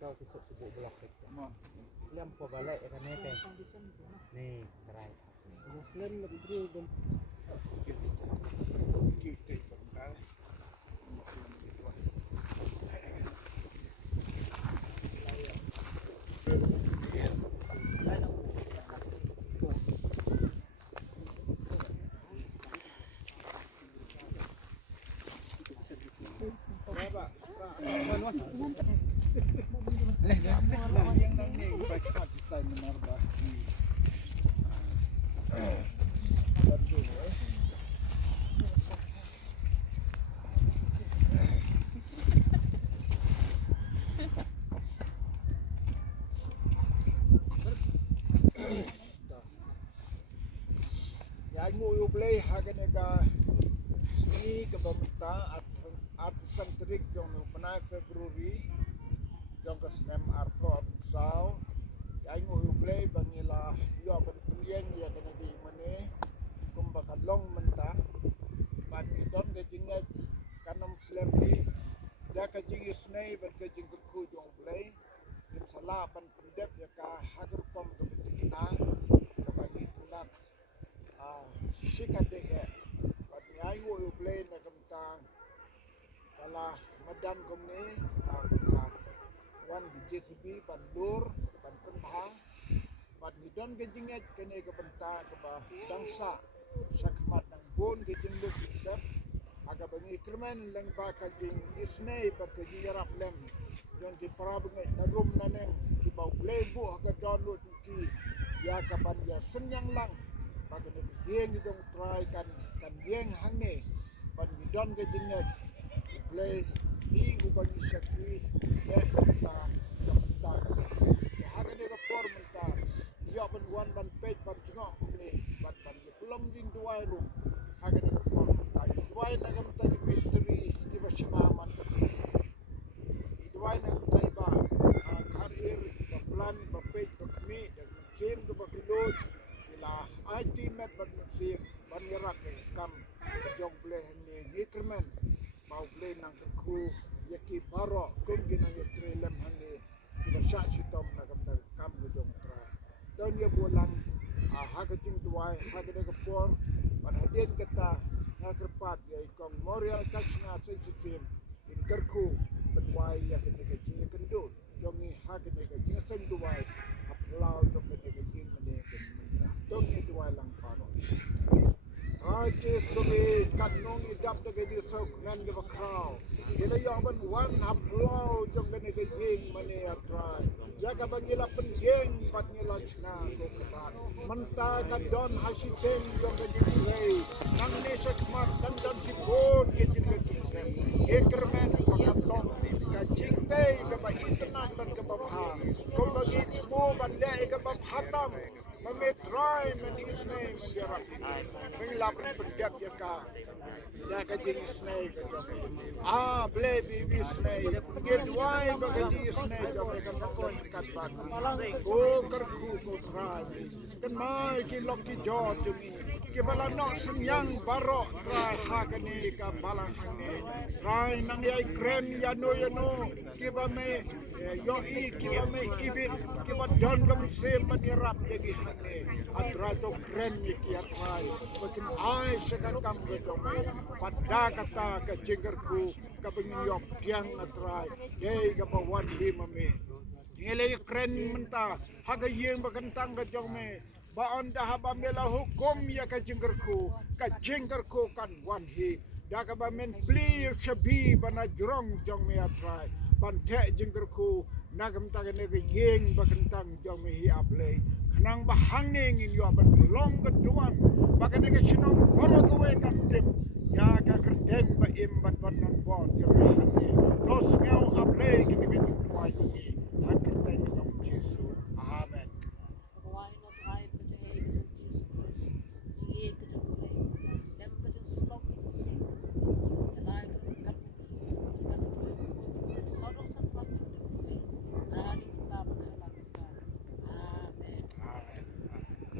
Kau sibuk blok itu. Muslim kau balik kan ni teh. Nih, Trai. Muslim lebih dulu. Jingtei Pomlakrai. Yang nang ni baca kita menarbah. Ainguh play haganega sini ke pemerintah at terik jong penai Februari jong ke senem arpo pusau Ainguh play bangila yo berpilihan ya kena di mana kumbakalong mentah bagi don ke jingat kanam slepi da ke jingis nei ban ke jingku jong play din salah ban pendep ya ka hagur pom ke betina ke bagi tulat sikat dek bagi Ainguh play na kemtang kalau medan komni lah wan JCB bandur ban penhang ban hidon ke jingat kene ke benta ke bangsa sakmat nang bon ke jingluk isap aga bangi kermen leng ba ka jing isnei pat ke jirap lem yon ki parabngai narum naneng ki bau blebu aga download ki ya ka ban ya senyang lang bagi ne yeng dong try kan yeng hangne ban hidon ke jingat play di ubagi syakwi ta ya hagane ko por menta ya ban wan ban page ban jingok ni ban belum jing duai ru hagane ko por menta duai na gam ta mystery di basanaman di duai na ta ba career ba plan ba page ba kami dan game to ba pilot ila IT met ban sim ban yarak kam jong play ni Wickerman mau play nang ku yaki baro kum gina yo trelem hangi kita syak sitom na kam jong Trai don ye bolang haga jing duai haga de kapor ban hadin kata ngakerpat ye kong memorial kachna sensitive in kerku benwai ya kene ke jing kendu jongi haga de ke jing sen duai aplau jong kene ke jing mene don ye duai lang paro Raja Suri kanong idap na ganyan sa kunan ng bakaw. Kinayaman wan haplaw yung ganyan ganyan mani at Trai. Yaga ba nila penjeng pat nila cina kukaban. Manta ka don hasiteng yung ganyan play. Nang nisa kmat dan don sipon ganyan ganyan. Ekermen pakatlong ka Jingtei ka ba internet dan ka babha. Kung bagit mo banda ka babhatam. Mami Trai menisnei menjarap. Mengelapin pendap ya ka. Dah kaji snei ka. Rev.B.P snei. Gedwai bagaji snei ka mereka pakon kat bak. Ko kerku ko Trai. Kan mai ki loki jod demi. Ki bala nok senyang barok Trai hakani ka balang hangni. Trai nang yai krem ya no. Ki ba me yo ki ba me ibit. Ki ba don gam se menirap jadi hangni. Atrato krem ki Trai. Betul ai sekat kam betul. Pada kata ke jinggerku ke pengiop tiang Trai. Dei ke bawan lima me. Ngelai keren mentah. Haga yang berkentang ke jong me. Baon dah bamela hukum ya ke jinggerku kan wanhi. Dah ke bamen beli sebi bana jurong jong me Trai. Bantek jinggerku nagam tagan ke yeng berkentang jong me hi ablay. Kenang bahang ngin yo ban belong keduan. Bagan ke sinong baru kowe kan tim. Ya ka kerden ba imbat ban nang bot jong me. Tos ngau ablay gini Pai ni hakan dai ni Jesu